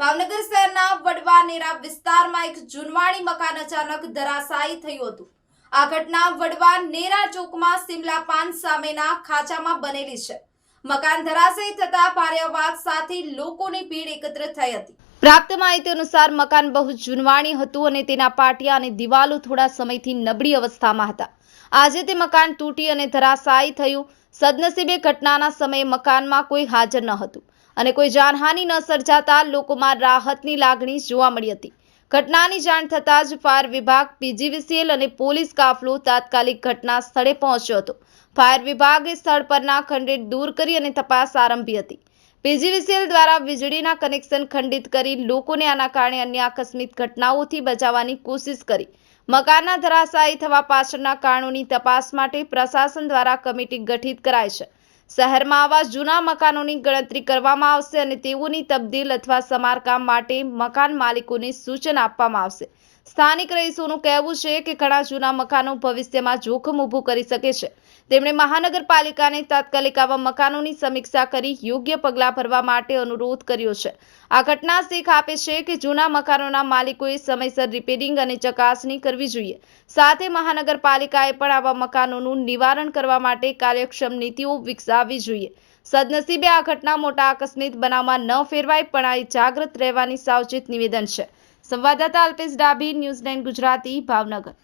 ભાવનગર શહેરના વડવાનેરા વિસ્તારમાં એક જૂનવાણી મકાન અચાનક ધરાશાયી થયું હતું. આ ઘટના વડવાનેરા ચોકમાં સિમલા પાન સામેના ખાંચામાં બનેલી છે. મકાન ધરાશાયી થતા ભારે સાથે લોકોની ભીડ એકત્ર થઈ હતી. પ્રાપ્ત માહિતી અનુસાર મકાન બહુ જૂનવાણી હતું અને તેના પાટિયા અને દિવાલો થોડા સમયથી નબળી અવસ્થામાં હતા. આજે તે મકાન તૂટી અને ધરાશાયી થયું. સદનસીબે ઘટનાના સમયે મકાનમાં કોઈ હાજર ન હતું. અને કોઈ જાનહાનિ ન સર્જાતા લોકોમાં રાહતની લાગણી જોવા મળી હતી. ઘટનાની જાણ થતાં જ ફાયર વિભાગ, પીજીવીસીએલ અને પોલીસ કાફલો તાત્કાલિક ઘટના સ્થળે પહોંચ્યો હતો. ફાયર વિભાગે સ્થળ પરના ખંડિત દૂર કરી અને તપાસ આરંભી હતી. પીજીવીસીએલ દ્વારા વીજળીના કનેક્શન ખંડિત કરી લોકોને આના કારણે અન્ય આકસ્મિક ઘટનાઓથી બચાવવાની કોશિશ કરી. મકાનના ધરાશાયી થવા પાછળના કારણોની તપાસ માટે પ્રશાસન દ્વારા કમિટી ગઠિત કરાઈ છે. શહેરમાં આવા જૂના મકાનોની ગણતરી કરવામાં આવશે અને તેઓની તબદીલ અથવા સમારકામ માટે મકાન માલિકોને સૂચન આપવામાં આવશે. સ્થાનિક રહીશોનું કહેવું છે કે ઘણા જૂના મકાનો ભવિષ્યમાં જોખમ ઊભું કરી શકે છે. તેમણે મહાનગરપાલિકાને તાત્કાલિક આવા મકાનોની સમીક્ષા કરી યોગ્ય પગલાં ભરવા માટે અનુરોધ કર્યો છે. આ ઘટના શીખ આપે છે કે જૂના મકાનોના માલિકોએ સમયસર રિપેરિંગ અને ચકાસણી કરવી જોઈએ. સાથે મહાનગરપાલિકાએ પણ આવા મકાનોનું નિવારણ કરવા માટે કાર્યક્ષમ નીતિઓ વિકસાવવી જોઈએ. સદનસીબે આ ઘટના મોટા આકસ્મિક બનાવમાં ન ફેરવાય, પણ આ જાગૃત રહેવાની સાવચેત નિવેદન છે. સંવાદદાતા અલ્પેશ ડાભી ન્યૂઝ નાઇન ગુજરાતી ભાવનગર.